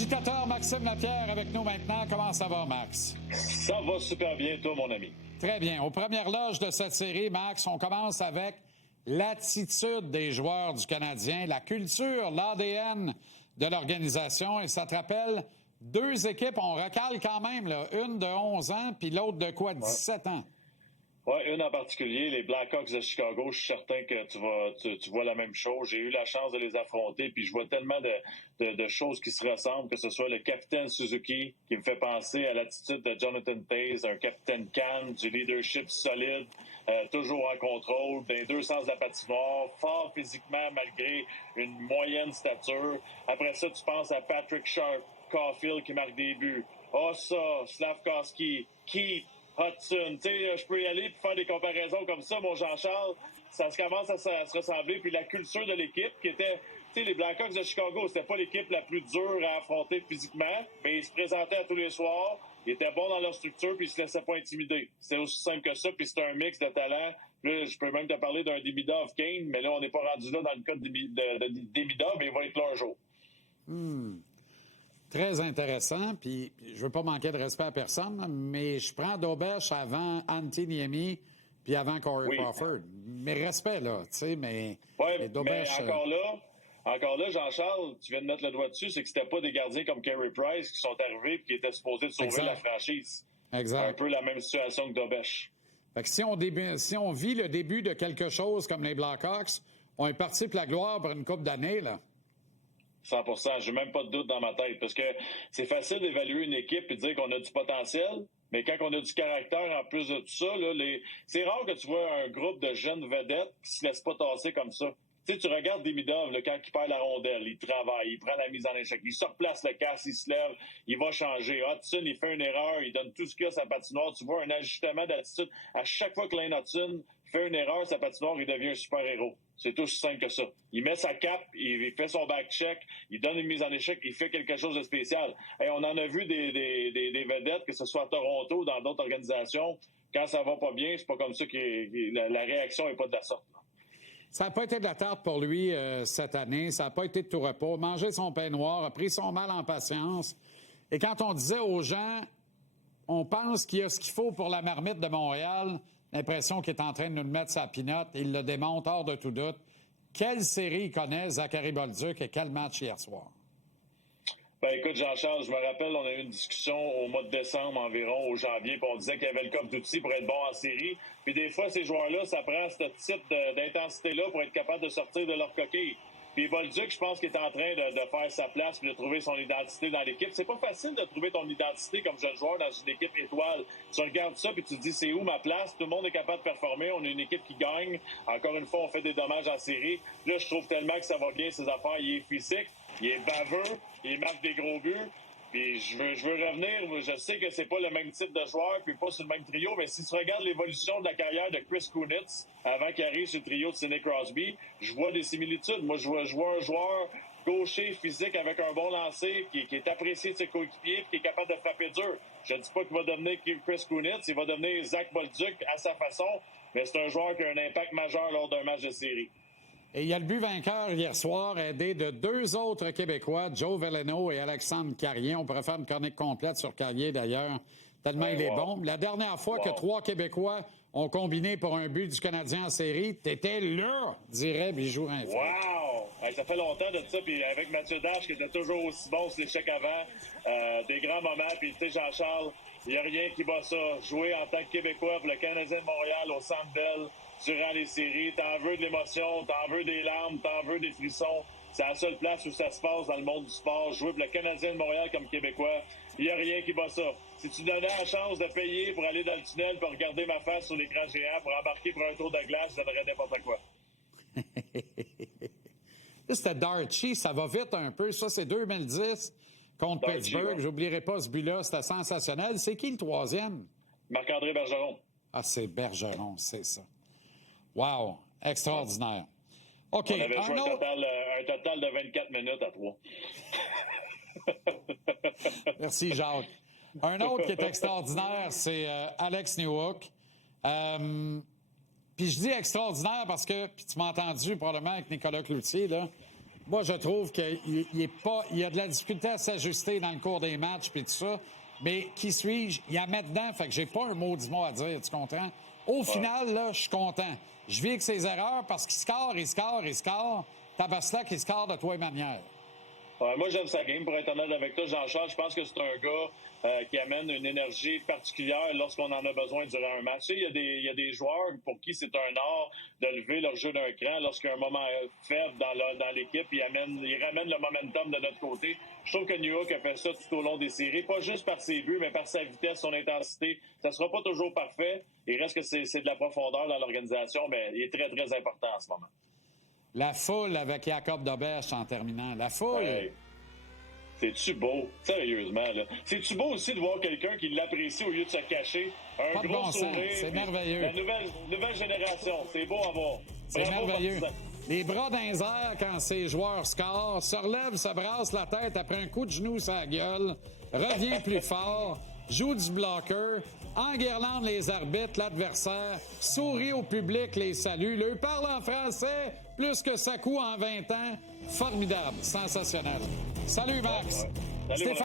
L'agitateur Maxime Lapierre avec nous maintenant. Comment ça va, Max? Ça va super bien, toi, mon ami. Très bien. Aux premières loges de cette série, Max, on commence avec l'attitude des joueurs du Canadien, la culture, l'ADN de l'organisation. Et ça te rappelle deux équipes, on recale quand même, là, une de 11 ans puis l'autre de quoi, 17 ans? Oui, une en particulier, les Blackhawks de Chicago. Je suis certain que tu vois la même chose. J'ai eu la chance de les affronter, puis je vois tellement de choses qui se ressemblent, que ce soit le capitaine Suzuki, qui me fait penser à l'attitude de Jonathan Toews, un capitaine calme, du leadership solide, toujours en contrôle, dans les deux sens de la patinoire, fort physiquement malgré une moyenne stature. Après ça, tu penses à Patrick Sharp, Caulfield qui marque des buts. Ossa, Slavkovski, Keith, Hudson, tu sais, je peux y aller pour faire des comparaisons comme ça, mon Jean-Charles. Ça commence à se ressembler. Puis la culture de l'équipe qui était, tu sais, les Blackhawks de Chicago, c'était pas l'équipe la plus dure à affronter physiquement, mais ils se présentaient à tous les soirs. Ils étaient bons dans leur structure, puis ils se laissaient pas intimider. C'est aussi simple que ça, puis c'est un mix de talent. Là, je peux même te parler d'un Demidov Kane, mais là, on n'est pas rendu là dans le cas de Demidov, mais il va être là un jour. Très intéressant, puis je veux pas manquer de respect à personne, mais je prends Dobèche avant Antti Niemi puis avant Corey Crawford. Mais respect, là, tu sais, mais Dobèche... Mais encore là, Jean-Charles, tu viens de mettre le doigt dessus, c'est que c'était pas des gardiens comme Carey Price qui sont arrivés et qui étaient supposés de sauver la franchise. Exact. Un peu la même situation que Dobèche. Fait que si on vit le début de quelque chose comme les Blackhawks, on est parti pour la gloire pour une couple d'années, là. 100%. J'ai même pas de doute dans ma tête. Parce que c'est facile d'évaluer une équipe et de dire qu'on a du potentiel, mais quand on a du caractère en plus de tout ça, là, c'est rare que tu vois un groupe de jeunes vedettes qui se laissent pas tasser comme ça. Tu sais, tu regardes Demidov, quand il perd la rondelle, il travaille, il prend la mise en échec, il se replace le casque, il se lève, il va changer. Hudson, il fait une erreur, il donne tout ce qu'il a à sa patinoire. Tu vois un ajustement d'attitude. À chaque fois que Lane Hudson fait une erreur, sa patinoire, il devient un super-héros. C'est aussi simple que ça. Il met sa cape, il fait son back-check, il donne une mise en échec, il fait quelque chose de spécial. Et on en a vu des vedettes, que ce soit à Toronto ou dans d'autres organisations. Quand ça va pas bien, c'est pas comme ça que la réaction est pas de la sorte. Ça n'a pas été de la tarte pour lui cette année. Ça n'a pas été de tout repos. Manger son pain noir, a pris son mal en patience. Et quand on disait aux gens, on pense qu'il y a ce qu'il faut pour la marmite de Montréal, l'impression qu'il est en train de nous le mettre sa pinotte. Il le démonte hors de tout doute. Quelle série il connaît, Zachary Bolduc, et quel match hier soir? Ben écoute, Jean-Charles, je me rappelle, on a eu une discussion au mois de décembre environ, au janvier, puis on disait qu'il y avait le coffre d'outils pour être bon en série. Puis des fois, ces joueurs-là, ça prend ce type d'intensité-là pour être capable de sortir de leur coquille. Puis Bolduc, je pense qu'il est en train de faire sa place puis de trouver son identité dans l'équipe. C'est pas facile de trouver ton identité comme jeune joueur dans une équipe étoile. Tu regardes ça puis tu te dis c'est où ma place? Tout le monde est capable de performer. On est une équipe qui gagne. Encore une fois, on fait des dommages en série. Là, je trouve tellement que ça va bien, ses affaires. Il est physique, il est baveux, il marque des gros buts. Puis je veux revenir, je sais que c'est pas le même type de joueur, puis pas sur le même trio, mais si tu regardes l'évolution de la carrière de Chris Kunitz avant qu'il arrive sur le trio de Sidney Crosby, je vois des similitudes. Moi, je vois un joueur gaucher, physique, avec un bon lancer, qui est apprécié de ses coéquipiers, puis qui est capable de frapper dur. Je ne dis pas qu'il va devenir Chris Kunitz, il va devenir Zach Bolduc à sa façon, mais c'est un joueur qui a un impact majeur lors d'un match de série. Et il y a le but vainqueur hier soir, aidé de deux autres Québécois, Joe Veleno et Alexandre Carrier. On pourrait faire une chronique complète sur Carrier, d'ailleurs, tellement il est bon. La dernière fois que trois Québécois ont combiné pour un but du Canadien en série, t'étais là, dirait Bijou Rinfret. Wow! Hey, ça fait longtemps de ça, puis avec Mathieu Dash, qui était toujours aussi bon sur l'échec avant, des grands moments, puis tu sais, Jean-Charles, il n'y a rien qui bat ça. Jouer en tant que Québécois pour le Canadien de Montréal au Centre Bell, durant les séries, t'en veux de l'émotion, t'en veux des larmes, t'en veux des frissons. C'est la seule place où ça se passe dans le monde du sport. Jouer pour le Canadien de Montréal comme Québécois, il n'y a rien qui bat ça. Si tu donnais la chance de payer pour aller dans le tunnel pour regarder ma face sur l'écran géant, pour embarquer pour un tour de glace, je donnerais n'importe quoi. Là, c'était Darcy, ça va vite un peu. Ça, c'est 2010 contre Darcy, Pittsburgh. Ouais. J'oublierai pas ce but-là, c'était sensationnel. C'est qui le troisième? Marc-André Bergeron. Ah, c'est Bergeron, c'est ça. Wow, extraordinaire. OK. On avait joué un total de 24 minutes à 3. Merci, Jacques. Un autre qui est extraordinaire, c'est Alex Newhook. Puis je dis extraordinaire parce que, puis tu m'as entendu probablement avec Nicolas Cloutier, là, Moi, je trouve qu'il y a de la difficulté à s'ajuster dans le cours des matchs puis tout ça. Mais qui suis-je? Il y a met dedans, fait que j'ai pas un maudit mot à dire, tu comprends? Au final, là, je suis content. Je vis avec ses erreurs parce qu'il score. Tabaslac, il score de toutes les manières. Moi, j'aime sa game. Pour être honnête avec toi, Jean-Charles, je pense que c'est un gars qui amène une énergie particulière lorsqu'on en a besoin durant un match. Tu sais, il y a des joueurs pour qui c'est un art de lever leur jeu d'un cran lorsqu'il y a un moment faible dans l'équipe. Ils ramènent le momentum de notre côté. Je trouve que Newhook a fait ça tout au long des séries, pas juste par ses buts, mais par sa vitesse, son intensité. Ça ne sera pas toujours parfait. Il reste que c'est de la profondeur dans l'organisation, mais il est très, très important en ce moment. La foule avec Jacob Dobèche en terminant. La foule. Hey. C'est-tu beau? Sérieusement, là. C'est-tu beau aussi de voir quelqu'un qui l'apprécie au lieu de se cacher? Un Pas de gros bon sourire. sens. C'est merveilleux. La nouvelle génération. C'est beau à voir. C'est Bravo, merveilleux. partisan. Les bras dans les airs quand ses joueurs scorent, se relève, se brasse la tête après un coup de genou sur la gueule, revient plus fort, joue du bloqueur, enguirlande les arbitres, l'adversaire, sourit au public, les salue, leur parle en français plus que Sakou en 20 ans. Formidable, sensationnel. Salut Max. Salut,